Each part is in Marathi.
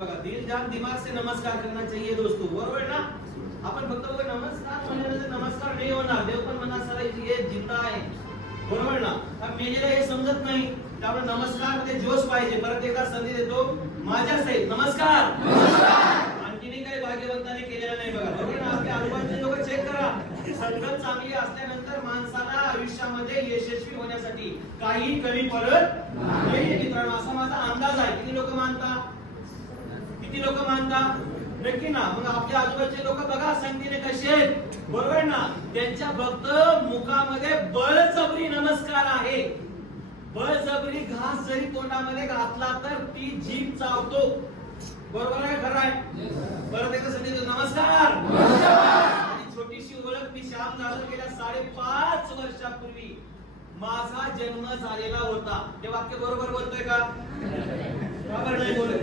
दिल जान दिमाग से नमस्कार करना चाहिए दोस्तों, बरोबर ना. आपण फक्त नमस्कार म्हणल्यानंतर नमस्कार नाही होणार. देव पण म्हणा सर हे जिंदा आहे, बरोबर ना. मेलेला हे समजत नाही, त्यामुळे नमस्कार मध्ये जोश पाहिजे. परत एकदा संधी देतो माझ्या सहित नमस्कार. आणखीनही काही भाग्यवंताने केलेलं नाही बघा, बरोबर ना. आपल्या आजूबाजूचे लोक चेक करा. संगत चांगली असल्यानंतर माणसाला आयुष्यामध्ये यशस्वी होण्यासाठी काही कमी पडत नाही मित्रांनो, असा माझा अंदाज आहे. किती लोक मानतात, किती लोक मानतात? नक्की ना. मग आपल्या आजूबाजूचे लोक बघा संगतीने कसे आहेत, बरोबर ना. त्यांच्या फक्त मुखामध्ये बळजबरी नमस्कार आहे. बळजबरी घास जरी तोंडामध्ये घातला तर ती जीभ चावतो, बरोबर आहे, खरं आहे. परत एकदा संधी नमस्कार. आणि छोटीशी ओळख, मी श्याम जाधव गेल्या 5.5 वर्षापूर्वी माझा जन्म झालेला होता. ते वाक्य बरोबर बोलतोय का? बरोबर नाही बोलत.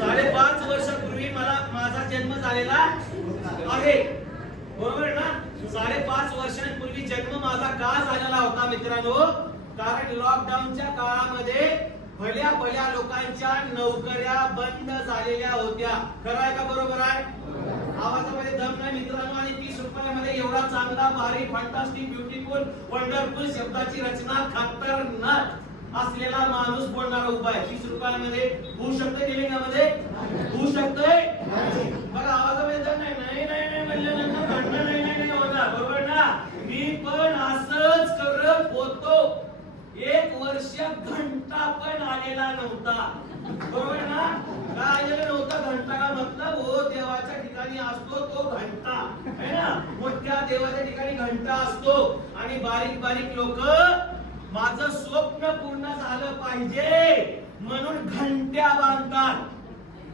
5.5 वर्षापूर्वी मला माझा जन्म झालेला आहे, बरोबर ना. 5.5 वर्षांपूर्वी जन्म माझा का झालेला होता मित्रांनो? कारण लॉकडाऊनच्या काळामध्ये भल्या भल्या लोकांच्या नोकऱ्या बंद झालेल्या होत्या. खरं आहे का? बरोबर आहे. आवाजामध्ये दम नाही मित्रांनो. आणि 30 रुपयामध्ये एवढा चांगला भारी फंटास्टिक ब्युटिफुल वंडरफुल शब्दाची रचना खतरनाक असलेला माणूस बोलणारा उभा आहे. 30 रुपयामध्ये होऊ शकते, दिलिंगामध्ये होऊ शकते. बघा आवाजामध्ये दम नाही. नाही नाही नाही म्हणल्यानंतर घडणं नाही नाही होणार, बरोबर ना. मी पण असंच करत होतो. 1 वर्ष घंटा पण आलेला नव्हता, बरोबर ना. का आलेला नव्हता घंटा? का मतलब हो देवाच्या ठिकाणी असतो तो घंटा है ना. मोठ्या देवाच्या ठिकाणी घंटा असतो. आणि बारीक बारीक लोक माझं स्वप्न पूर्ण झालं पाहिजे म्हणून घंट्या बांधतात,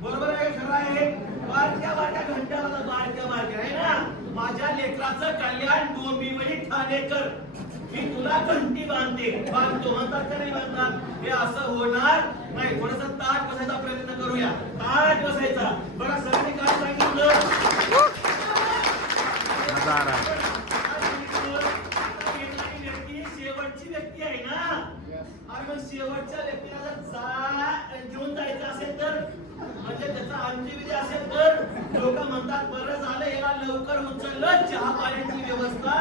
बरोबर आहे, खरं आहे. बारक्या बारक्या घंट्या बांधतात, बारक्या बारक्या आहे ना. माझ्या लेकराचं कल्याण डोंबिवली ठाणेकर, मी तुला घंटी बांधते, बांधतो म्हणतात का नाही बांधतात? हे असं होणार नाही. थोडस ताट बसायचा प्रयत्न करूया. ताट बसायचा. बघा सरांनी काय सांगितलं, शेवटची व्यक्ती आहे ना. आणि मग शेवटच्या व्यक्तीला घेऊन जायचं असेल तर, म्हणजे त्याचा अंत्यविधी असेल तर लोक म्हणतात बरं झालं याला लवकर उचललं, चहा पाण्याची व्यवस्था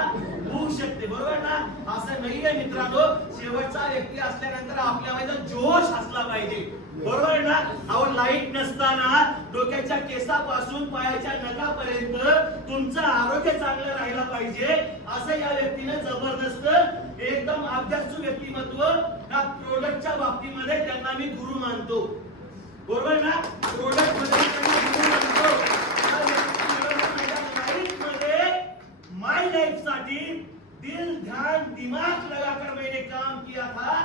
होऊ शकते, बरोबर ना. असं नाहीये मित्रांनो. शेवटचा व्यक्ती असल्यानंतर आपल्यामध्ये जोश असला पाहिजे, बरोबर ना. अहो लाईट नसताना डोक्याच्या केसापासून पायाच्या नखापर्यंत तुमचं आरोग्य चांगलं राहिलं पाहिजे, असं या व्यक्तीने जबरदस्त एकदम अभ्यासू व्यक्तिमत्व या प्रोडक्टच्या बाबतीमध्ये त्यांना मी गुरु मानतो, बरोबर ना. प्रोडक्ट मध्ये त्यांना गुरु मानतो. माय लाइफ साठी दिल ध्यान दिमाग लगाकर मैंने काम किया था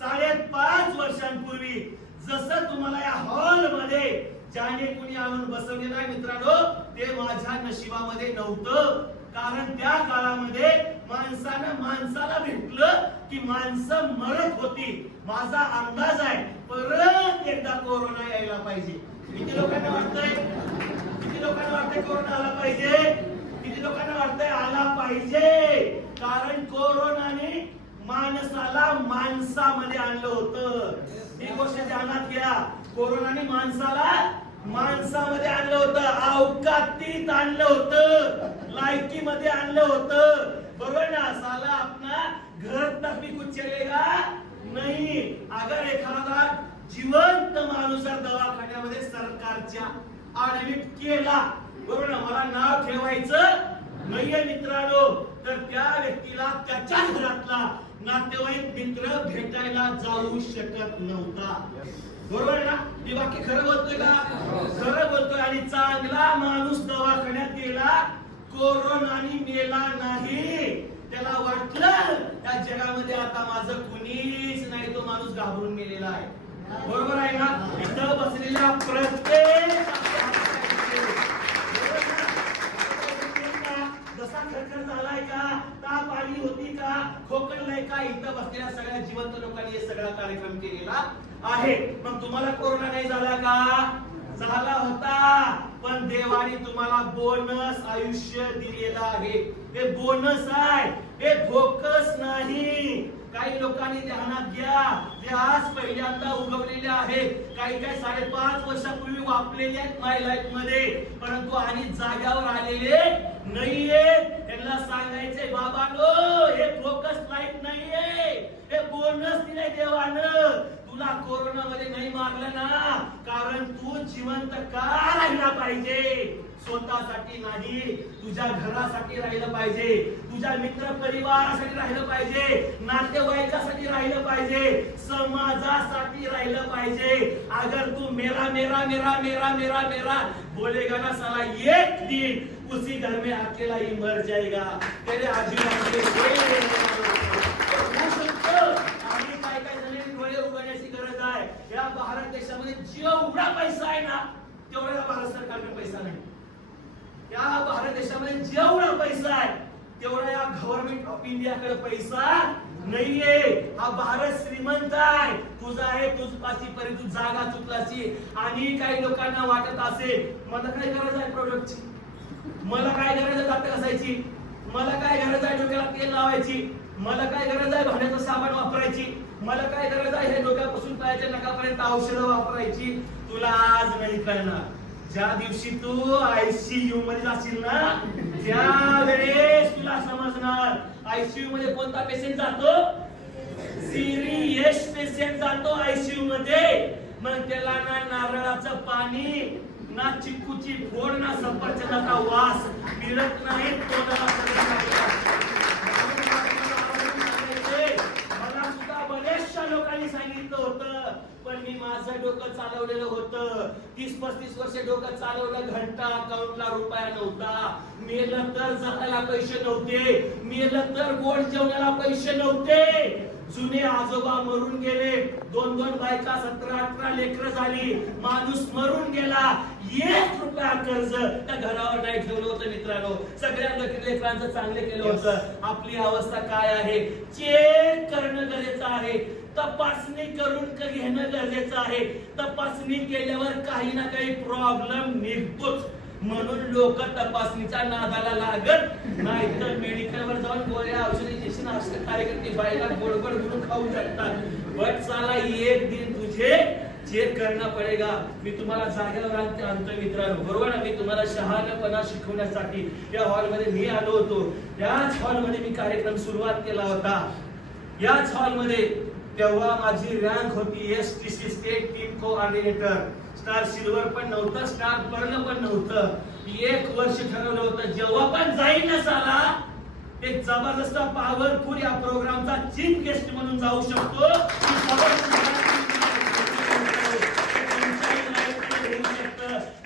5.5 वर्षांपूर्वी. जसं तुम्हाला या हॉल मध्ये ज्याने कुणी आणून बसवलेलं आहे मित्रांनो, ते माझ्या नशिबामध्ये नव्हतं. कारण त्या काळामध्ये माणसानं माणसाला भेटलं की माणसं मरत होती. माझा अंदाज आहे परत एकदा कोरोना यायला पाहिजे. किती लोकांना वाटतंय, किती लोकांना वाटतंय कोरोना आला पाहिजे? किती लोकांना वाटतंय आला पाहिजे? कारण कोरोनाने माणसाला माणसामध्ये आणलं होतं. ही गोष्ट ध्यानात घ्या. कोरोनाने माणसाला माणसामध्ये आणलं होतं, अवकातीत आणलं होतं, लायकीमध्ये आणलं होतं, बरोबर ना. साला अपना घर तक भी कुछ चलेगा नहीं अगर एखादा जिवंत माणूस दवाखान्यामध्ये सरकारच्या ऍडमिट केला, बरोबर ना. मला नाव ठेवायचं नाहीये मित्रांनो, तर त्या व्यक्तीला त्याच्या घरातला नातेवाईक मित्र भेटायला जाऊ शकत नव्हता, बरोबर ना. मी बाकी खरं बोलतोय का? खरं बोलतोय. आणि चांगला माणूस दवाखान्यात गेला, कोरोनाने मेला नाही. त्याला वाटलं त्या जगामध्ये आता माझं कुणीच नाही, तो माणूस घाबरून मेलेला आहे, बरोबर आहे ना. इथं बसलेल्या प्रत्येक जसा खरखर झालाय का, ताप आली होती का, खोकललाय का, इथं बसलेल्या सगळ्या जिवंत लोकांनी हे सगळा कार्यक्रम केलेला आहे. मग तुम्हाला कोरोना नाही झाला का? झाला होता. पण देवाने तुम्हाला बोनस आयुष्य दिलेलं आहे. हे बोनस आहे, हे फोकस नाही. काही लोकांनी ध्यानात घ्या, जे आज पहिल्यांदा उगवलेले आहेत, काही 5.5 वर्षापूर्वी वापरलेले आहेत माय लाईफ मध्ये, परंतु आणि जाग्यावर आलेले नाहीये. त्यांना सांगायचे बाबांनो, हे फोकस लाईफ नाहीये, हे बोनस दिले देवानं. तुला कोरोना मध्ये नाही मारलं ना, कारण तू जिवंत का राहिला पाहिजे. स्वतःसाठी नाही, तुझ्या घरासाठी राहिलं पाहिजे, तुझ्या मित्र परिवारासाठी राहिलं पाहिजे, नातेवाईकासाठी राहिलं पाहिजे, समाजासाठी राहिलं पाहिजे. अगर तू मेरा मेरा मेरा मेरा मेरा मेरा बोलेगा ना साला, एक दिन उसी घर में अकेला ही मर जाएगा. तेरे आणि काय काय झाले डोळे उघडण्याची गरज आहे. या भारत देशामध्ये जेवढा पैसा आहे ना, तेवढा भारत सरकारकडे पैसा नाही. या भारत देशामध्ये जेवढा पैसा आहे, तेवढा या गव्हर्नमेंट ऑफ इंडियाकडे पैसा नाहीये. हा भारत श्रीमंत आहे, तुझा आहे तुझपाशी, परी तू जागा चुकलाची. आणि काही लोकांना वाटत असेल, मला काय गरज आहे प्रोडक्टची, मला काय गरज आहे दात घासायची, मला काय गरज आहे डोक्याला तेल लावायची, मला काय गरज आहे भांड्याचं साबण वापरायची, मला काय गरज आहे हे डोक्यापासून पायाच्या नखापर्यंत औषधं वापरायची. तुला आज नाही कळणार. ज्या दिवशी तू आयसीयू मध्ये जाशील ना, त्यावेळेस तुला समजणार. आयसीयू मध्ये कोणता पेशंट जातो? सिरियस पेशंट जातो आयसीयू मध्ये. मग त्याला ना नारळाचं पाणी, ना चिक्कूची फोड, ना सफरचंदाचा वास मिळत नाही. मला सुद्धा बरेचशा लोकांनी सांगितलं होतं, पण मी माझं डोकं चालवलेलं होतं. 30-35 वर्ष डोकं चालवलं, घंटा अकाउंटला रुपया नव्हता. मेलं तर जगायला पैसे नव्हते, मेलं तर गोड जेवणाला पैसे नव्हते. जुने आजोबा मरून गेले, 2-2 बायका, 17-18 लेकरं झाली, माणूस मरून गेला. 1 रुपया कर्ज त्या घरावर नाही ठेवलं होतं मित्रांनो. सगळ्या लेकरांचं चांगले केलं होतं. आपली अवस्था काय आहे चेक करणं गरजेचं आहे, तपासणी करून घेणं गरजेचं आहे. तपासणी केल्यावर काही ना काही प्रॉब्लेम निघतोच, म्हणून लोक तपासणीच्या नादाला लागत नाही, तर मेडिकलवर जाऊन गोळ्या औषधी इंजेक्शन असं कार्यकर्ते बाईला गोडगोड म्हणून खाऊ शकतात. बट साला एक दिन तुझे चेक करना पडेगा. मी तुम्हाला जागेवर आणतोय मित्रांनो, बरोबर ना. मी तुम्हाला शहाणपणा शिकवण्यासाठी या हॉलमध्ये मी आलो होतो. याच हॉलमध्ये मी कार्यक्रम सुरुवात केला होता. याच हॉलमध्ये तेव्हा माझी रँक होती STC state team coordinator. Star silver पण नव्हतं, स्टार पर्ल पण नव्हतं. 1 वर्ष ठरवलं होतं, जेव्हा पण जाईल ना साला, एक जबरदस्त पॉवरफुल या प्रोग्रामचा चीफ गेस्ट म्हणून जाऊ शकतो.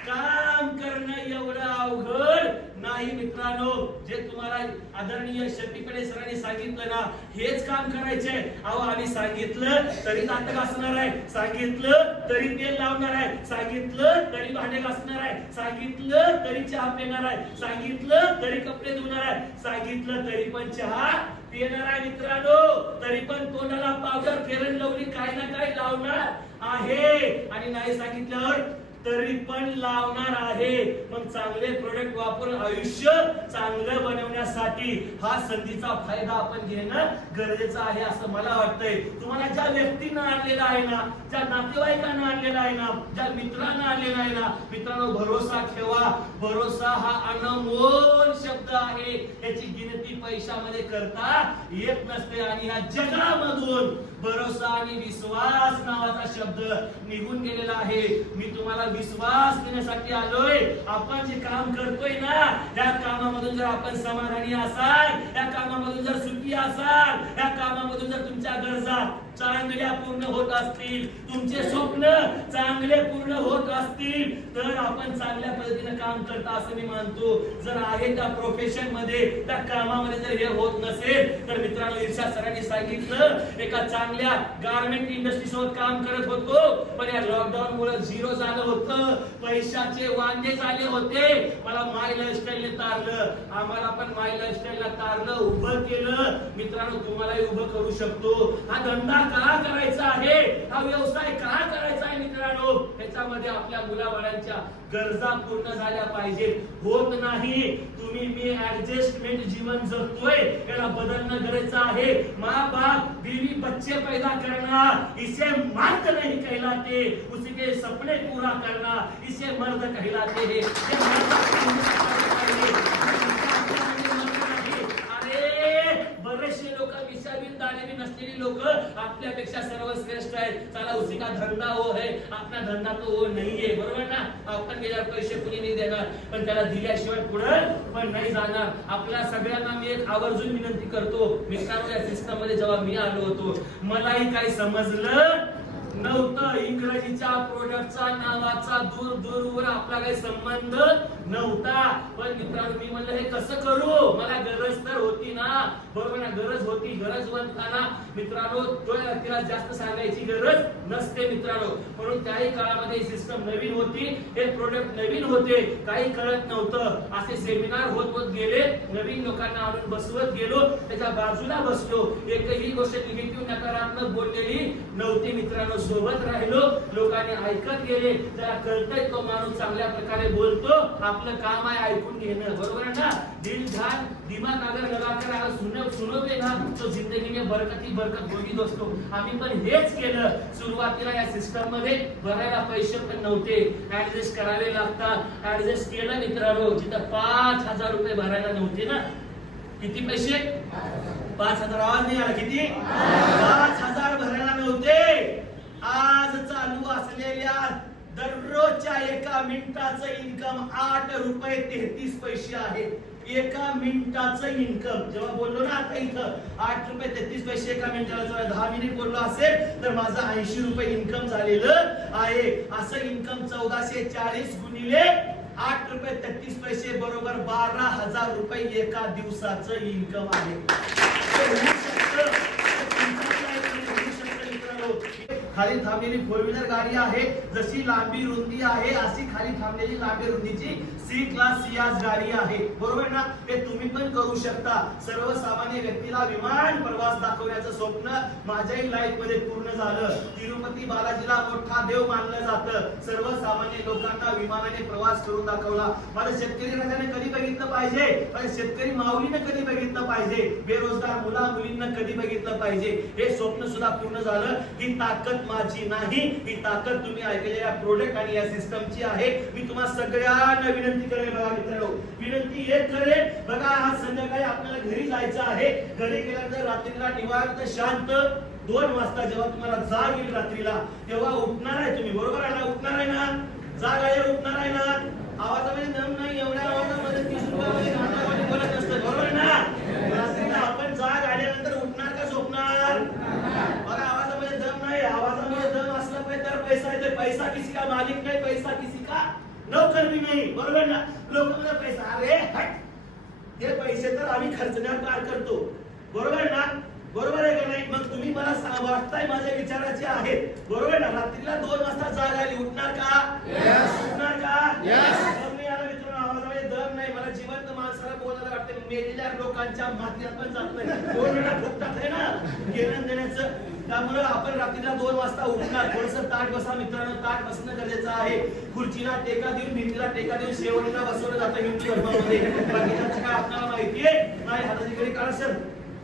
काम करणं एवढं अवघड नाही मित्रांनो. जे तुम्हाला आदरणीय शक्तीकडे सरांनी सांगितलं ना, हेच काम करायचंय. अहो आम्ही सांगितलं तरी दात घासणार आहे, सांगितलं तरी तेल लावणार आहे, सांगितलं तरी भांडे घासणार आहे, सांगितलं तरी चहा पिणार आहे, सांगितलं तरी कपडे धुणार आहे, सांगितलं तरी पण चहा पिणार आहे मित्रांनो. तरी पण तोंडाला पावडर, फेअर अँड लवली काही ना काही लावणार आहे. आणि नाही सांगितल्यावर तरी पण लावणार आहे. मग चांगले प्रोडक्ट वापरून आयुष्य चांगलं बनवण्यासाठी हा संधीचा फायदा आपण घेणं गरजेचं आहे असं मला वाटतंय. तुम्हाला ज्या व्यक्तींना आणलेला आहे ना, ज्या नातेवाईकांना आणलेला आहे ना, ज्या मित्रांना आणलेला आहे ना, मित्रांनो भरोसा ठेवा. भरोसा हा अनमोल शब्द आहे, याची गिनती पैशामध्ये करता येत नसते. आणि या जगामधून भरोसा आणि विश्वास नावाचा शब्द निघून गेलेला आहे. मी तुम्हाला विश्वास देण्यासाठी आलोय. आपण जे काम करतोय ना, या कामामधून जर आपण समाधानी असाल, या कामामधून जर सुखी असाल, या कामामधून जर तुमच्या गरजा चांगल्या पूर्ण होत असतील, तुमचे स्वप्न चांगले पूर्ण होत असतील, तर आपण चांगल्या पद्धतीने काम करता असं मी मानतो. जर आहे त्या प्रोफेशन मध्ये, त्या कामामध्ये जर हे होत नसेल, तर मित्रांनो इर्षाद सरांनी सांगितलं, एका चांगल्या गारमेंट इंडस्ट्री सोबत काम करत होतो, पण या लॉकडाऊन मुळे झिरो झालं होतं, पैशाचे वांदे झाले होते. मला माय लाईफस्टाईलने तारलं, आम्हाला पण माय लाईफस्टाईलला तारलं, उभं केलं. मित्रांनो तुम्हालाही उभं करू शकतो. हा धंदा का करायचा आहे, हा व्यवसाय का करायचा आहे मित्रांनो, त्याच्यामध्ये आपल्या मुलाबाळांच्या गरजा पूर्ण झाल्या पाहिजेत. होत नाही, तुम्ही मी ऍडजस्टमेंट जीवन जगतोय, याला बदलणं गरजेचं आहे. माँ बाप बीवी बच्चे पैदा करना इसे मर्द नहीं कहलाते, उसी के सपने पूरा करना इसे मर्द कहलाते हैं. ये बरेचसे लोक विषाबीन दाणेबीन नसलेली लोक आपल्यापेक्षा सर्वश्रेष्ठ आहेत. चला उसी का धंदा हो है, आपला धंदा तो हो नाहीये, बरोबर ना. आपण गेल्यावर पैसे कुणी नाही देणार, पण त्याला दिल्याशिवाय पुढे पण नाही जाणार. आपल्या सगळ्यांना मी एक आवर्जून विनंती करतो मित्रांनो, या सिस्टम मध्ये जेव्हा मी आलो होतो मलाही काही समजलं नव्हतं. इंग्रजीच्या प्रोडक्टचा नावाचा दूर दूरवर आपला काही संबंध नव्हता. पण मित्रांनो मी म्हणलं हे कसं करू, मला गरज तर होती ना, बरोबर ना, गरज होती. गरजवंतांना मित्रांनो तिला जास्त सांगायची गरज नसते मित्रांनो. म्हणून त्याही काळामध्ये सिस्टम नवीन होती, हे प्रोडक्ट नवीन होते, काही कळत नव्हतं. असे सेमिनार होत होत गेले, नवीन लोकांना आणून बसवत गेलो, त्याच्या बाजूला बसलो. एकही गोष्ट निगेटिव्ह नकारात्मक बोललेली नव्हती मित्रांनो. सोबत राहिलो, लोकांनी ऐकत गेले. त्याला कळतंय तो माणूस चांगल्या प्रकारे बोलतो, आपलं काम आहे ऐकून घेणं, बरोबर ना. दिल ध्यान दिमाग अगर लगाकर अगर सुनोगे ना तो जिंदगी में बरकत ही बरकत होगी दोस्तों. आम्ही पण हेच केलं. सुरुवातीला या सिस्टम मध्ये भरायला पैसे पण नव्हते, ऍडजस्ट करावे लागतात. ऍडजस्ट केलं मित्रांनो. जिथं 5,000 रुपये भरायला नव्हते ना, किती पैसे, 5,000. आवाज नाही आला, किती, 5,000 भरायला नव्हते. आज चालू असलेल्या दररोजच्या 1 मिनिटाचं इन्कम 8 रुपये 33 पैसे आहे. 1 मिनिटाचं इन्कम जेव्हा बोललो ना आता इथं 8 रुपये 33 पैसे 1 मिनिटाला, 10 मिनिट बोललो असेल तर माझं 80 रुपये इन्कम झालेलं आहे. असं इन्कम 1440 गुणिले 8 रुपये 33 पैसे बरोबर 12,000 रुपये एका दिवसाचं इन्कम आहे. खाली थांबलेली 4 व्हीलर गाडी आहे, जशी लांबी रुंदी आहे अशी खाली थांबलेली लांबी रुंदीची सी क्लास सियाज गाडी आहे, बरोबर ना. हे तुम्ही पण करू शकता. सर्वसामान्य व्यक्तीला विमान प्रवास दाखवण्याचं स्वप्न माझ्याही लाईफ मध्ये पूर्ण झालं. तिरुपती बालाजीला मोठा देव मानलं जातं. सर्वसामान्य लोकांना विमानाने प्रवास करून दाखवला. माझ्या शेतकरी राजाने कधी बघितलं पाहिजे, माझ्या शेतकरी माऊलीने कधी बघितलं पाहिजे, बेरोजगार मुला मुलींना कधी बघितलं पाहिजे. हे स्वप्न सुद्धा पूर्ण झालं. ही ताकद माझी नाही, ही ताकद तुम्ही ऐकलेल्या प्रोडक्ट आणि या सिस्टमची आहे. मी तुम्हाला सगळ्यांना विनंती करेन बघा मित्रांनो, विनंती एक करेन बघा, आज संध्याकाळी आपल्याला घरी जायचं आहे. घरी गेल्यानंतर रात्रीला निवांत शांत 2 वाजता जेव्हा तुम्हाला जाग येईल रात्रीला, तेव्हा उठणार आहे तुम्ही, बरोबर आहे ना, उठणार आहे ना, जाग आल्यावर उठणार आहे ना. आवाजामध्ये दम नाही, एवढ्या आवाजामध्ये 30 रुपयामध्ये घाटावाणी बोलत असतं, बरोबर ना. रात्रीला आपण जाग आल्यानंतर उठणार का झोपणार, बघा आवाजामध्ये दम नाही. आवाजामध्ये दम असला पाहिजे तर पैसा येतो. पैसा किसी का मालिक नाही, पैसा किसी का नौकर भी नाही, बरोबर ना. लोक म्हणजे पैसा, अरे हट, हे पैसे तर आम्ही खर्चण्यात पार करतो, बरोबर ना, बरोबर आहे का नाही. मग तुम्ही मला वाटताय माझ्या विचाराचे आहेत, बरोबर ना. रात्रीला 2 वाजता जाग आली, उठणार का, उठणार का, दम नाही आला मित्रांनो, आवाजामध्ये दम नाही. मला जिवंत माणसाला बोलायला वाटतं, मेलेल्या लोकांच्या मातीत पण जात नाही, कोण फुकटात आहे ना घेणं देण्याचं. त्यामुळे आपण रात्रीला 2 वाजता उठणार. थोडंसं ताट बसा मित्रांनो, ताट बसणं गरजेचं आहे. खुर्चीला टेका देऊन, भिंतीला टेका देऊन शेवटीला बसवलं जातं हिंदू धर्मामध्ये. बाकीचं काय आपल्याला माहितीये नाही. हाताची घडी काढा सर,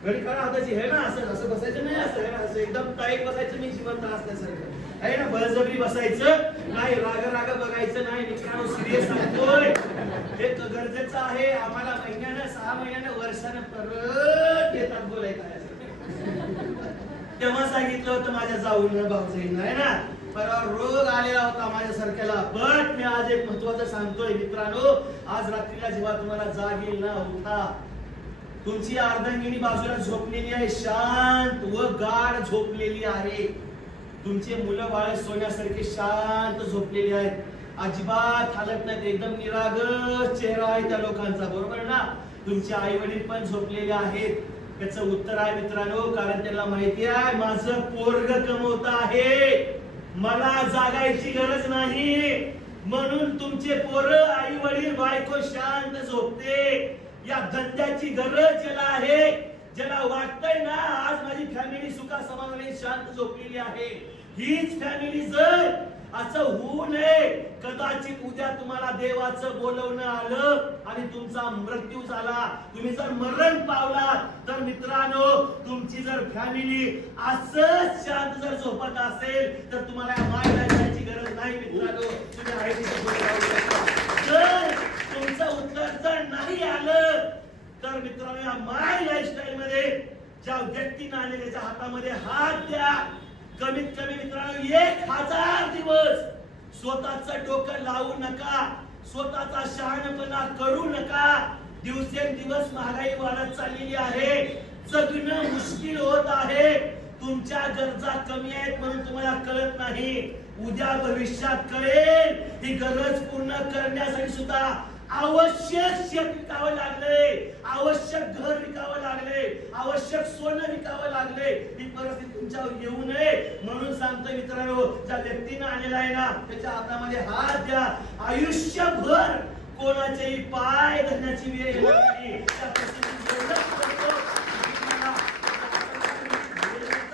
घडी काढा हाताची, हे ना, असं असं बसायचं नाही, असं आहे ना, असं एकदम टाईट बसायचं, मी जिवंत असल्यासारखं आहे ना. बळजबरी बसायचं नाही, राग राग बघायचं नाही मित्रांनो. सिरियस सांगतोय, हे गरजेचं आहे. आम्हाला महिन्यानं 6 महिन्यानं वर्षानं परत येतात बोलायचं. तेव्हा सांगितलं होतं माझ्या जाऊन भाऊजाईंना आहे ना, परवा रोग आलेला होता माझ्यासारख्याला. पण मी आज एक महत्वाचं सांगतोय मित्रांनो, आज रात्रीला जेव्हा तुम्हाला जाग येईल ना, उठा. तुमची अर्धांगिनी बाजूला झोपलेली आहे, शांत व गाढ झोपलेली आहे. तुमचे मुलं बाळ सोन्यासारखे शांत झोपलेली आहेत, अजिबात हालत नाहीत, एकदम निरागस चेहरा आहे त्या लोकांचा, बरोबर ना. तुमचे आई वडील पण झोपलेले आहेत. त्याचं उत्तर आहे मित्रांनो, कारण त्याला माहिती आहे माझं पोरग कमवत आहे, मला जागायची गरज नाही. म्हणून तुमचे पोरं, आई वडील, बायको शांत झोपते. या धंद्याची गरज ज्याला आहे ज्याला वाटतंय ना आज माझी फॅमिली सुखा समाधानी शांत झोपलेली आहे, हीच फॅमिली जर असं होऊ नये, कदाचित उद्या तुम्हाला देवाचं बोलवणं आलं आणि तुमचा मृत्यू झाला, तुम्ही जर मरण पावला, तर मित्रांनो तुमची जर फॅमिली असंच शांत जर झोपत असेल तर तुम्हाला या मायला जायची गरज नाही मित्रांनो, तुम्ही आहे तिथे झोप राहू शकता. जर तुमचं उत्तर जर नाही आलं तर मित्रांनो या माय लाईफस्टाईल मध्ये ज्या व्यक्तीने आले त्याच्या हातामध्ये हात द्या. कमीत कमी मित्रांनो 1000 दिवस स्वतःचं डोकं लावू नका, स्वतःचा शहाणपणा करू नका. दिवसेंदिवस महागाई वाढत चाललेली आहे, जगणं मुश्किल होत आहे. तुमच्या गरजा कमी आहेत म्हणून तुम्हाला कळत नाही, उद्या भविष्यात कळेल. ही गरज पूर्ण करण्यासाठी सुद्धा आवश्यक शेत विकावं लागले, आवश्यक घर विकावं लागले, आवश्यक सोनं विकावं लागले. ही परिस्थिती तुमच्यावर येऊ नये म्हणून सांगतोय मित्रांनो, ज्या व्यक्तीने आलेला आहे ना त्याच्या हातामध्ये हात द्या. आयुष्यभर कोणाचेही पाय धरण्याची वेळ येणार नाही. त्या परिस्थितीत एवढंच करतो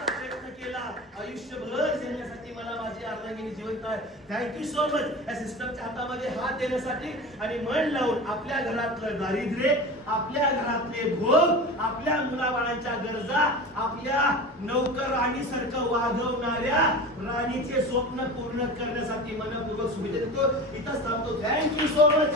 प्रयत्न केला, आयुष्यभर जगण्यासाठी मला माझी अर्धांगिनी जिवंत आहे. थँक्यू सो मच या सिस्टमच्या हातामध्ये हात देण्यासाठी आणि मन लावून आपल्या घरातलं दारिद्र्य, आपल्या घरातले भोग, आपल्या मुलाबाळांच्या गरजा, आपल्या नौकर राणीसारखं वागवणाऱ्या राणीचे स्वप्न पूर्ण करण्यासाठी मनपूर्वक शुभेच्छा देतो. इथंच थांबतो. Thank you so much.